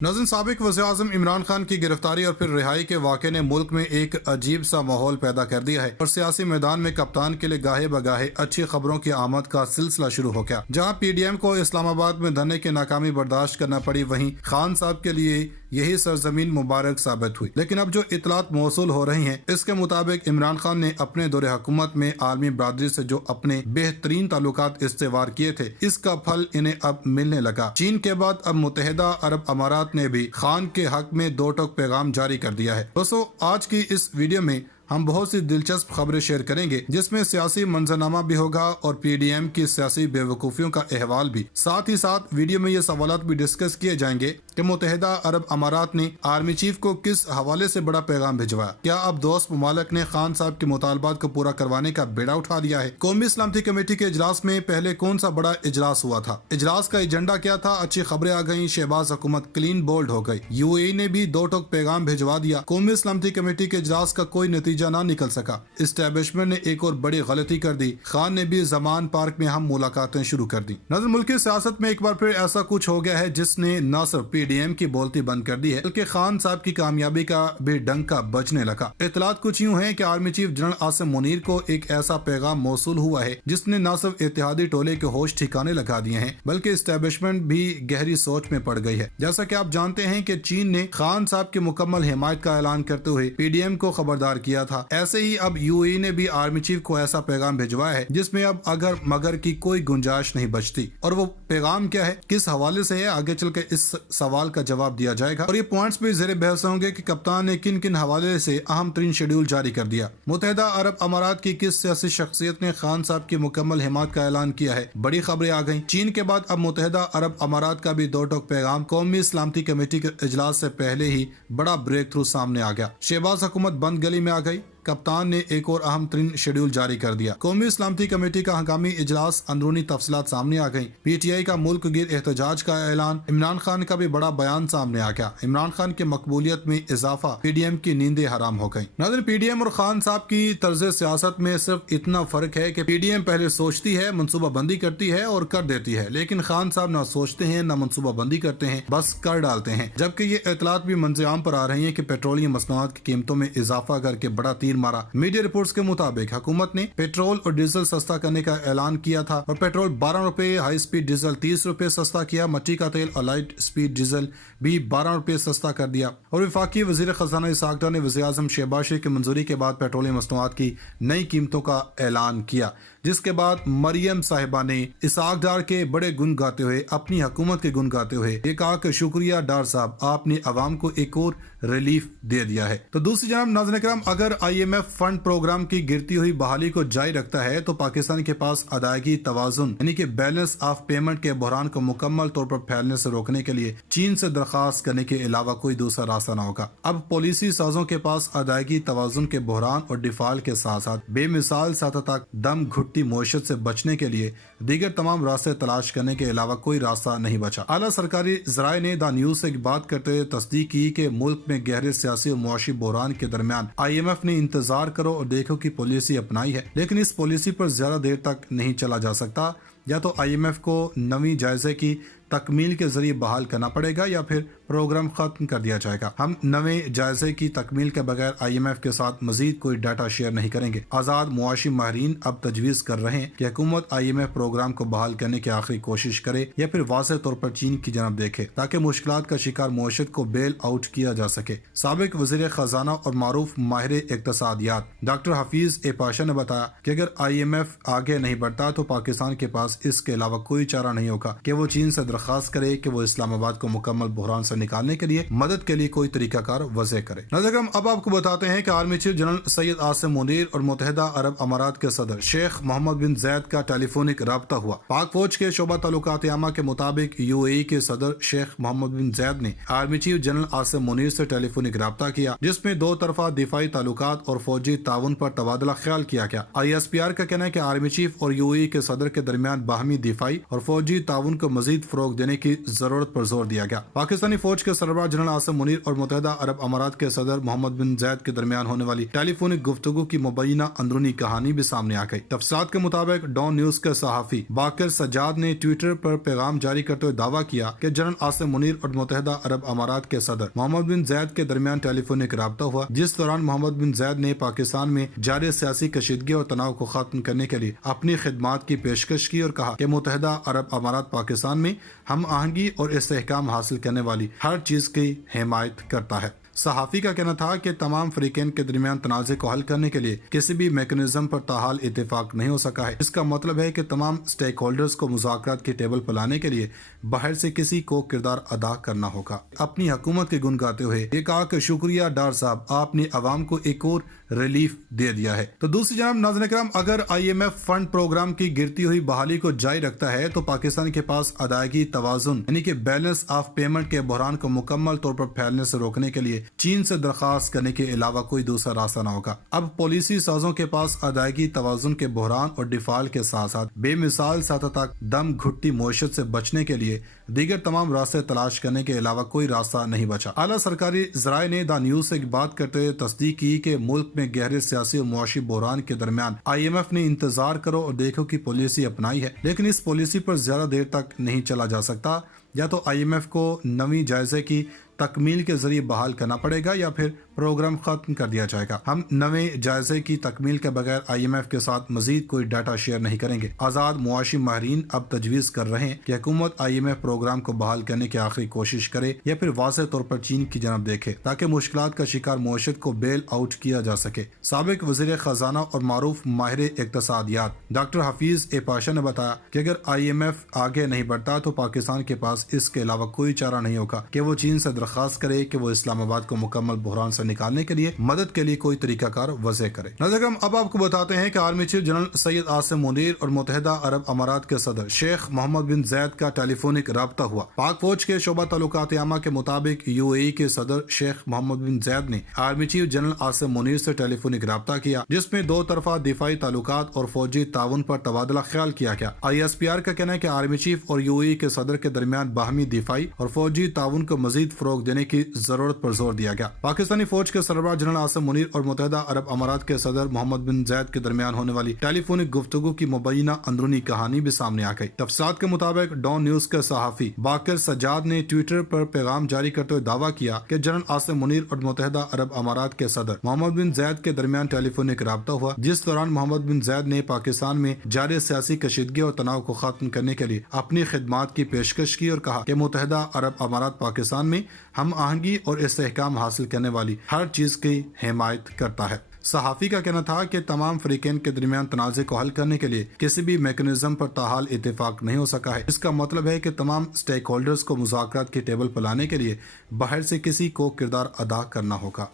नाज़रीन, साबिक वज़ीर-ए-आज़म इमरान खान की गिरफ्तारी और फिर रिहाई के वाक़े ने मुल्क में एक अजीब सा माहौल पैदा कर दिया है और सियासी मैदान में कप्तान के लिए गाहे बगाहे अच्छी खबरों की आमद का सिलसिला शुरू हो गया। जहां पीडीएम को इस्लामाबाद में धरने की नाकामी बर्दाश्त करना पड़ी, वहीं खान साहब के लिए यही सरजमीन मुबारक साबित हुई। लेकिन अब जो इतलात मौसूल हो रही हैं, इसके मुताबिक इमरान खान ने अपने दौरे हुकूमत में आलमी बरादरी से जो अपने बेहतरीन ताल्लुकात इस्तेवार किए थे, इसका फल इन्हें अब मिलने लगा। चीन के बाद अब मुत्तहिदा अरब अमारात ने भी खान के हक में दो टोक पैगाम जारी कर दिया है। दोस्तों, आज की इस वीडियो में हम बहुत सी दिलचस्प खबरें शेयर करेंगे, जिसमें सियासी मंजरनामा भी होगा और पीडीएम की सियासी बेवकूफियों का अहवाल भी। साथ ही साथ वीडियो में ये सवालात भी डिस्कस किए जाएंगे कि मुत्तहिदा अरब अमारात ने आर्मी चीफ को किस हवाले से बड़ा पैगाम भिजवाया। क्या अब दोस्त ममालिक ने खान साहब के मुतालबात को पूरा करवाने का बेड़ा उठा दिया है? कौमी सलामती कमेटी के इजलास में पहले कौन सा बड़ा इजलास हुआ था? इजलास का एजेंडा क्या था? अच्छी खबरें आ गई, शहबाज हुकूमत क्लीन बोल्ड हो गई, यूएई ने भी दो टोक पैगाम भिजवा दिया, कौमी सलामती कमेटी के इजलास का कोई नतीजा ना निकल सका, इस्टेब्लिशमेंट ने एक और बड़ी गलती कर दी, खान ने भी जमान पार्क में हम मुलाकातें शुरू कर दी। नजर मुल्की सियासत में एक बार फिर ऐसा कुछ हो गया है जिसने न सिर्फ पीडीएम की बोलती बंद कर दी है, बल्कि खान साहब की कामयाबी का भी डंका बजने लगा। इतलात कुछ यूं है कि army chief general Asim Munir को एक ऐसा पैगाम मौसूल हुआ है जिसने न सिर्फ इत्तेहादी टोले के होश ठिकाने लगा दिए हैं, बल्कि इस्टेब्लिशमेंट भी गहरी सोच में पड़ गई है। जैसा कि आप जानते हैं कि चीन ने खान साहब की मुकम्मल हिमायत का ऐलान करते हुए पीडीएम को खबरदार किया था। ऐसे ही अब यूएई ने भी आर्मी चीफ को ऐसा पैगाम भिजवाया है जिसमें अब अगर मगर की कोई गुंजाइश नहीं बचती। और वो पैगाम क्या है, किस हवाले से है, आगे चल के इस सवाल का जवाब दिया जाएगा और ये पॉइंट्स भी ज़ेरे बहस होंगे कि कप्तान ने किन किन हवाले से अहम तरीन शेड्यूल जारी कर दिया। मुत्तहिदा अरब अमारात की किस सियासी शख्सियत ने खान साहब की मुकम्मल हिमायत का ऐलान किया है? बड़ी खबरें आ गई। चीन के बाद अब मुत्तहिदा अरब अमारात का भी दो टोक पैगाम कौमी सलामती कमेटी के इजलास से पहले ही बड़ा ब्रेक थ्रू सामने आ गया। शहबाज हुकूमत बंद गली में आ गई, कप्तान ने एक और अहम तरीन शेड्यूल जारी कर दिया। कौमी सलामती कमेटी का हंगामी इजलास, अंदरूनी तफसीलात सामने आ गई। पीटीआई का मुल्क गिर एहतजाज का ऐलान, इमरान खान का भी बड़ा बयान सामने आ गया। इमरान खान की मकबूलियत में इजाफा, पीडीएम की नींदें हराम हो गई। नाज़रीन, पीडीएम और खान साहब की तर्ज सियासत में सिर्फ इतना फर्क है कि पीडीएम पहले सोचती है, मनसूबा बंदी करती है और कर देती है, लेकिन खान साहब न सोचते हैं न मनसूबा बंदी करते हैं, बस कर डालते हैं। जबकि ये इतलात भी मंज़र-ए-आम पर आ रही है कि पेट्रोलियम मसनूआत की कीमतों में इजाफा करके बड़ा तीर मारा। मीडिया रिपोर्ट्स के मुताबिक हुकूमत ने पेट्रोल और डीजल सस्ता करने का ऐलान किया था और पेट्रोल 12 रुपए, हाई स्पीड डीजल 30 रुपए सस्ता किया, मट्टी का तेल और लाइट स्पीड डीजल भी 12 रुपए सस्ता कर दिया। और वफाकी वजीर खजाना इसहाक डार ने वज़ीर-ए-आज़म शहबाज शरीफ की मंजूरी के बाद पेट्रोलियम मसनूआत की नई कीमतों का ऐलान किया, जिसके बाद मरियम साहिबा ने इसहाक डार के बड़े गुण गाते हुए, अपनी हुकूमत के गुण गाते हुए ये कहा कि शुक्रिया डार साहब, आपने अवाम को एक और रिलीफ दे दिया है। तो दूसरी जानब नाज़रीन किराम, अगर IMF फंड प्रोग्राम की गिरती हुई बहाली को जारी रखता है तो पाकिस्तान के पास अदायगी तवाजुन यानी कि बैलेंस ऑफ पेमेंट के बहरान को मुकम्मल तौर पर फैलने से रोकने के लिए चीन से दरखास्त करने के अलावा कोई दूसरा रास्ता न होगा। अब पॉलिसी साजों के पास अदायगी तवाजुन के बहरान और डिफॉल्ट के साथ साथ बेमिसाल सतह तक दम घुटती मईशत से बचने के लिए दीगर तमाम रास्ते तलाश करने के अलावा कोई रास्ता नहीं बचा। आला सरकारी जराये ने द न्यूज से बात करते हुए तस्दीक की कि मुल्क में गहरे सियासी और मुआशी बहरान के दरमियान IMF ने इंतजार करो और देखो की पॉलिसी अपनाई है, लेकिन इस पॉलिसी पर ज्यादा देर तक नहीं चला जा सकता। या तो IMF को नवी जायजे की तकमील के जरिए बहाल करना पड़ेगा या फिर प्रोग्राम खत्म कर दिया जाएगा। हम नवे जायजे की तकमील के बगैर IMF के साथ मजीद कोई डाटा शेयर नहीं करेंगे। आजाद मुआशी माहरीन अब तजवीज कर रहे हैं कि हुकूमत IMF प्रोग्राम को बहाल करने की आखिरी कोशिश करे या फिर वाज़ेह तौर पर चीन की जानब देखे ताकि मुश्किलात का शिकार मईशत को बेल आउट किया जा सके। साबिक वज़ीर खजाना और मारूफ माहिर इक्तसादियात डॉक्टर हफीज ए पाशा ने बताया कि अगर IMF आगे नहीं बढ़ता तो पाकिस्तान के पास इसके अलावा कोई चारा नहीं होगा कि वो चीन से दरखास्त करे कि वो इस्लामाबाद को मुकम्मल बहरान से निकालने के लिए मदद के लिए कोई तरीकाकार वज़े करे। नज़र अब आपको बताते हैं कि army chief general Syed Asim Munir और मुत्तहिदा अरब अमारात के सदर शेख मोहम्मद बिन जैद का टेलीफोनिक राब्ता हुआ। पाक फौज के शोबा ताल्लुकात आमा के मुताबिक यूएई के सदर शेख मोहम्मद बिन जैद ने army chief general Asim Munir से टेलीफोनिक राब्ता किया, जिसमें दो तरफा दिफाई ताल्लुकात और फौजी ताउन पर तबादला ख्याल किया गया। ISPR का कहना है कि आर्मी चीफ और यूएई के सदर के दरमियान बाहमी दिफाई और फौजी ताउन को मजीद फरोग فروغ دینے کی ضرورت پر زور دیا گیا۔ پاکستانی فوج کے سربراہ جنرل عاصم منیر اور متحدہ عرب امارات کے صدر محمد بن زید کے درمیان ہونے والی ٹیلی فونک گفتگو کی مبینہ اندرونی کہانی بھی سامنے آ گئی۔ تفصیلات کے مطابق ڈان نیوز کے صحافی باقر سجاد نے ٹویٹر پر پیغام جاری کرتے ہوئے دعویٰ کیا کہ جنرل عاصم منیر اور متحدہ عرب امارات کے صدر محمد بن زید کے درمیان ٹیلی فونک رابطہ ہوا، جس دوران محمد بن زید نے پاکستان میں جاری سیاسی کشیدگی اور تناؤ کو ختم کرنے کے لیے اپنی خدمات کی پیشکش کی اور کہا کہ متحدہ عرب امارات پاکستان میں ہم آہنگی اور استحکام حاصل کرنے والی ہر چیز کی حمایت کرتا ہے۔ صحافی کا کہنا تھا کہ تمام فریقین کے درمیان تنازع کو حل کرنے کے لیے کسی بھی میکانزم پر تاحال اتفاق نہیں ہو سکا ہے۔ اس کا مطلب ہے کہ تمام سٹیک ہولڈرز کو مذاکرات کی ٹیبل پر لانے کے لیے باہر سے کسی کو کردار ادا کرنا ہوگا۔ اپنی حکومت کے گن گاتے ہوئے یہ کہا کہ شکریہ ڈار صاحب، آپ نے عوام کو ایک اور ریلیف دے دیا ہے۔ تو دوسری جانب ناظرین کرام، اگر I M F fund programme کی گرتی ہوئی بحالی کو جاری رکھتا ہے تو پاکستان کے پاس ادائیگی توازن یعنی کہ بیلنس آف پیمنٹ کے بحران کو مکمل طور پر پھیلنے سے روکنے کے لیے چین سے درخواست کرنے کے علاوہ کوئی دوسرا راستہ نہ ہوگا۔ اب پالیسی سازوں کے پاس ادائیگی توازن کے بحران اور ڈیفالٹ کے ساتھ ساتھ بے مثال سطح تک دم گھٹتی معیشت سے بچنے کے لیے دیگر تمام راستے تلاش کرنے کے علاوہ کوئی راستہ نہیں بچا۔ اعلیٰ سرکاری ذرائع نے دا نیوز سے بات کرتے ہوئے تصدیق کی کہ ملک میں گہرے سیاسی اور معاشی بحران کے درمیان آئی ایم ایف نے انتظار کرو اور دیکھو کی پالیسی اپنائی ہے، لیکن اس پالیسی پر زیادہ دیر تک نہیں چلا جا سکتا۔ یا تو آئی ایم ایف کو نویں جائزے کی تکمیل کے ذریعے بحال کرنا پڑے گا یا پھر پروگرام ختم کر دیا جائے گا۔ ہم نویں جائزے کی تکمیل کے بغیر آئی ایم ایف کے ساتھ مزید کوئی ڈیٹا شیئر نہیں کریں گے۔ آزاد معاشی ماہرین اب تجویز کر رہے ہیں کہ حکومت آئی ایم ایف پروگرام کو بحال کرنے کی آخری کوشش کرے یا پھر واضح طور پر چین کی جانب دیکھے تاکہ مشکلات کا شکار معیشت کو بیل آؤٹ کیا جا سکے۔ سابق وزیر خزانہ اور معروف ماہر اقتصادیات ڈاکٹر حفیظ اے پاشا نے بتایا کہ اگر آئی ایم ایف آگے نہیں بڑھتا تو پاکستان کے پاس اس کے علاوہ کوئی چارہ نہیں ہوگا کہ وہ چین سے درخواست کرے کہ وہ اسلام آباد کو مکمل بحران سے نکالنے کے لیے مدد کے لیے کوئی طریقہ کار وضع کرے۔ ناظرین، اب آپ کو بتاتے ہیں کہ army chief general Syed Asim Munir اور متحدہ عرب امارات کے صدر شیخ محمد بن زید کا ٹیلی فونک رابطہ ہوا۔ پاک فوج کے شعبہ تعلقات عامہ کے مطابق یو اے ای کے صدر شیخ محمد بن زید نے army chief general Asim Munir سے ٹیلی فونک رابطہ کیا، جس میں دو طرفہ دفاعی تعلقات اور فوجی تعاون پر تبادلہ خیال کیا گیا۔ آئی ایس پی آر کا کہنا ہے کہ آرمی چیف اور یو اے ای کے صدر کے درمیان باہمی دفاعی اور فوجی تعاون کو مزید فروغ دینے کی ضرورت پر زور دیا گیا۔ پاکستانی فوج کے سربراہ جنرل عاصم منیر اور متحدہ عرب امارات کے صدر محمد بن زید کے درمیان ہونے والی ٹیلی فونک گفتگو کی مبینہ اندرونی کہانی بھی سامنے آ گئی۔ تفصیلات کے مطابق ڈان نیوز کے صحافی باقر سجاد نے ٹویٹر پر پیغام جاری کرتے ہوئے دعویٰ کیا کہ جنرل عاصم منیر اور متحدہ عرب امارات کے صدر محمد بن زید کے درمیان ٹیلی فونک رابطہ ہوا، جس دوران محمد بن زید نے پاکستان میں جاری سیاسی کشیدگی اور تناؤ کو ختم کرنے کے لیے اپنی خدمات کی پیشکش کی اور کہا کہ متحدہ عرب امارات پاکستان میں ہم آہنگی اور استحکام حاصل کرنے والی ہر چیز کی حمایت کرتا ہے۔ صحافی کا کہنا تھا کہ تمام فریقین کے درمیان تنازع کو حل کرنے کے لیے کسی بھی میکانزم پر تاحال اتفاق نہیں ہو سکا ہے۔ اس کا مطلب ہے کہ تمام سٹیک ہولڈرز کو مذاکرات کی ٹیبل پر لانے کے لیے باہر سے کسی کو کردار ادا کرنا ہوگا۔